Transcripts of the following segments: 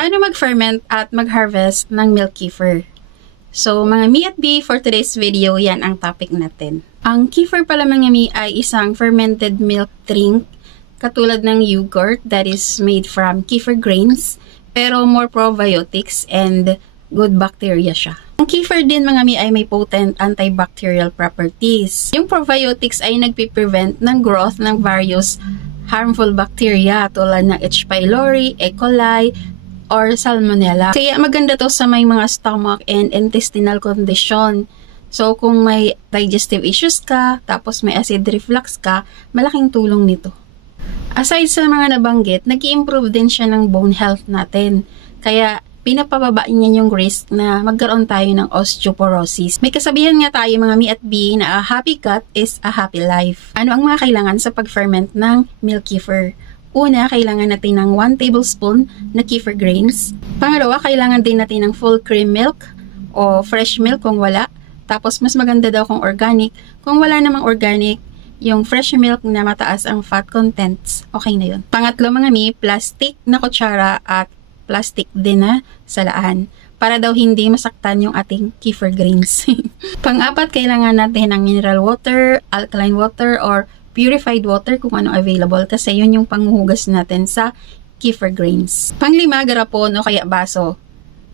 Paano mag-ferment at mag-harvest ng milk kefir? So, mga mi at bi, for today's video, yan ang topic natin. Ang kefir pala mga mi ay isang fermented milk drink katulad ng yogurt that is made from kefir grains, pero more probiotics and good bacteria siya. Ang kefir din mga mi ay may potent antibacterial properties. Yung probiotics ay nagpiprevent ng growth ng various harmful bacteria tulad ng H. pylori, E. coli, or salmonella. Kaya maganda to sa may mga stomach and intestinal condition. So, kung may digestive issues ka, tapos may acid reflux ka, malaking tulong nito. Aside sa mga nabanggit, nag-i-improve din siya ng bone health natin. Kaya, pinapababa niya yung risk na magkaroon tayo ng osteoporosis. May kasabihan nga tayo mga mi at bi na a happy gut is a happy life. Ano ang mga kailangan sa pag-ferment ng milk kefir? Una, kailangan natin ng 1 tablespoon na kefir grains. Pangalawa, kailangan din natin ng full cream milk o fresh milk kung wala. Tapos, mas maganda daw kung organic. Kung wala namang organic, yung fresh milk na mataas ang fat contents, okay na yun. Pangatlo mga mi, plastic na kutsara at plastic din na salaan para daw hindi masaktan yung ating kefir grains. Pang-apat, kailangan natin ng mineral water, alkaline water, or purified water kung ano available kasi yun yung panghuhugas natin sa kefir grains. Pang-lima, garapon o kaya baso.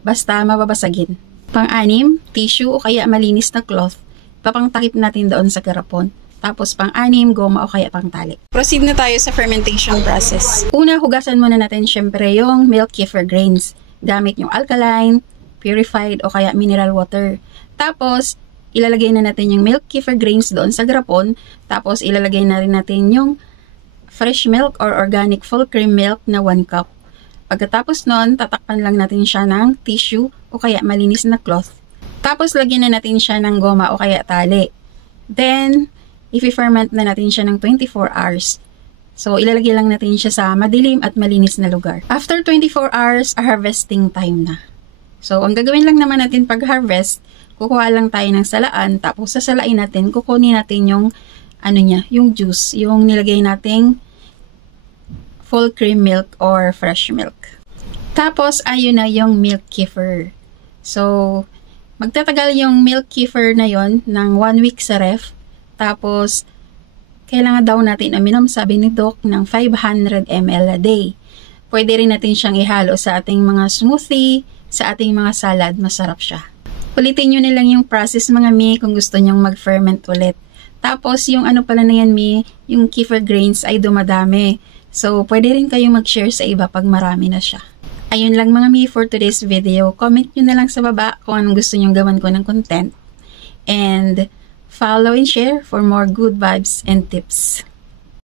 Basta mababasagin. Pang-anim, tissue o kaya malinis na cloth. Papangtakip natin doon sa garapon. Tapos pang-anim, goma o kaya pang-tali. Proceed na tayo sa fermentation process. Una, hugasan muna natin syempre yung milk kefir grains. Gamit yung alkaline, purified o kaya mineral water. Tapos, ilalagay na natin yung milk kefir grains doon sa garapon. Tapos, ilalagay na rin natin yung fresh milk or organic full cream milk na 1 cup. Pagkatapos nun, tatakpan lang natin siya ng tissue o kaya malinis na cloth. Tapos, lagyan na natin siya ng goma o kaya tali. Then, i-ferment na natin siya ng 24 hours. So, ilalagay lang natin siya sa madilim at malinis na lugar. After 24 hours, harvesting time na. So, ang gagawin lang naman natin pag-harvest, kukuha lang tayo ng salaan, tapos sasalain natin, kukunin natin yung, yung juice, yung nilagay nating full cream milk or fresh milk. Tapos, ayun na yung milk kefir. So, magtatagal yung milk kefir na yon ng 1 week sa ref. Tapos, kailangan daw natin uminom, sabi ni Doc, ng 500 ml a day. Pwede rin natin siyang ihalo sa ating mga smoothie, sa ating mga salad, masarap siya. Ulitin nyo nilang yung process mga mi kung gusto nyong mag-ferment ulit. Tapos, yung pala na yan mi, yung kefir grains ay dumadami. So, pwede rin kayong mag-share sa iba pag marami na siya. Ayun lang mga mi for today's video. Comment nyo na lang sa baba kung anong gusto nyong gawan ko ng content. And follow and share for more good vibes and tips.